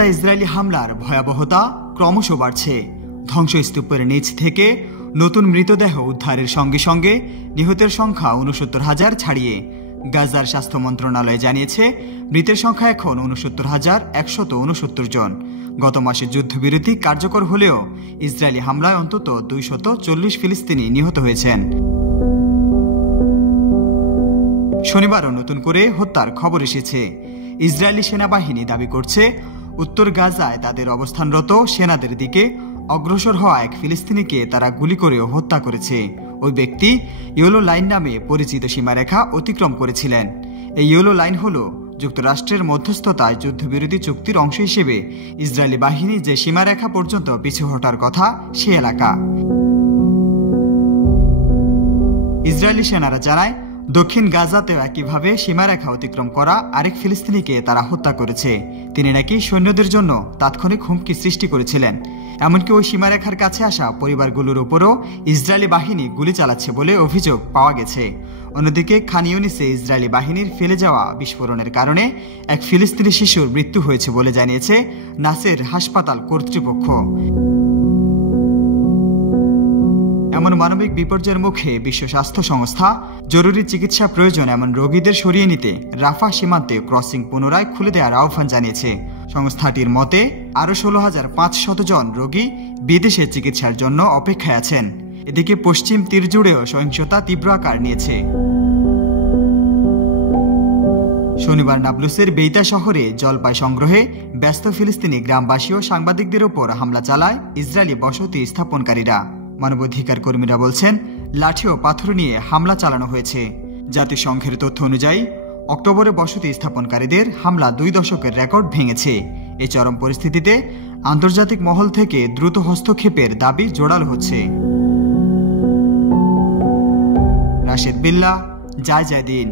Gaza Israeli হামলার ভয়াবহতা ক্রমশ বাড়ছে। ধ্বংসস্তূপের নিচ থেকে নতুন মৃতদেহ উদ্ধারের সঙ্গে সঙ্গে নিহতের সংখ্যা ৬৯,০০০ ছাড়িয়ে। গাজার স্বাস্থ্য মন্ত্রণালয় জানিয়েছে মৃতের সংখ্যা এখন ৬৯,১৬৯ জন। গত মাসে যুদ্ধবিরতি কার্যকর হলেও ইসরায়েলি হামলায় অন্তত ২৪০ ফিলিস্তিনি নিহত হয়েছেন। শনিবারও নতুন করে হত্যার খবর এসেছে। ইসরায়েলি সেনাবাহিনী দাবি করছে উত্তর গাজায় তাদের অবস্থানরত সেনাদের দিকে অগ্রসর হওয়া এক ফিলিস্তিনিকে তারা গুলি করেও হত্যা করেছে। ওই ব্যক্তি ইয়েলো লাইন নামে পরিচিত সীমারেখা অতিক্রম করেছিলেন। এই ইয়েলো লাইন হল যুক্তরাষ্ট্রের মধ্যস্থতায় যুদ্ধবিরতি চুক্তির অংশ হিসেবে ইসরায়েলি বাহিনী যে সীমারেখা পর্যন্ত পিছু হটার কথা সে এলাকা। ইসরায়েলি সেনারা জানায় দক্ষিণ গাজাতেও একইভাবে সীমারেখা অতিক্রম করা আরেক ফিলিস্তিনিকে তারা হত্যা করেছে। তিনি নাকি সৈন্যদের জন্য তাৎক্ষণিক হুমকি সৃষ্টি করেছিলেন। এমনকি ওই সীমারেখার কাছে আসা পরিবারগুলোর উপরও ইসরায়েলি বাহিনী গুলি চালাচ্ছে বলে অভিযোগ পাওয়া গেছে। অন্যদিকে খান ইউনিসে ইসরায়েলি বাহিনীর ফেলে যাওয়া বিস্ফোরণের কারণে এক ফিলিস্তিনি শিশুর মৃত্যু হয়েছে বলে জানিয়েছে নাসের হাসপাতাল কর্তৃপক্ষ। এমন মানবিক বিপর্যয়ের মুখে বিশ্ব স্বাস্থ্য সংস্থা জরুরি চিকিৎসা প্রয়োজন এমন রোগীদের সরিয়ে নিতে রাফা সীমান্তে ক্রসিং পুনরায় খুলে দেওয়ার আহ্বান জানিয়েছে। সংস্থাটির মতে আরও ১৬,৫০০ জন রোগী বিদেশে চিকিৎসার জন্য অপেক্ষায় আছেন। এদিকে পশ্চিম তীর জুড়েও সহিংসতা তীব্র আকার নিয়েছে। শনিবার নাবলুসের বেইতা শহরে জলপাই সংগ্রহে ব্যস্ত ফিলিস্তিনি গ্রামবাসী ও সাংবাদিকদের ওপর হামলা চালায় ইসরায়েলি বসতি স্থাপনকারীরা। মানবাধিকার কর্মীরা বলছেন লাঠি ও পাথর নিয়ে হামলা চালানো হয়েছে। জাতিসংঘের তথ্য অনুযায়ী অক্টোবরে বসতি স্থাপনকারীদের হামলা ২ দশকের রেকর্ড ভেঙেছে। এই চরম পরিস্থিতিতে আন্তর্জাতিক মহল থেকে দ্রুত হস্তক্ষেপের দাবি জোরালো হচ্ছে। রাশেদ বিল্লাহ, জয় জয় দিন।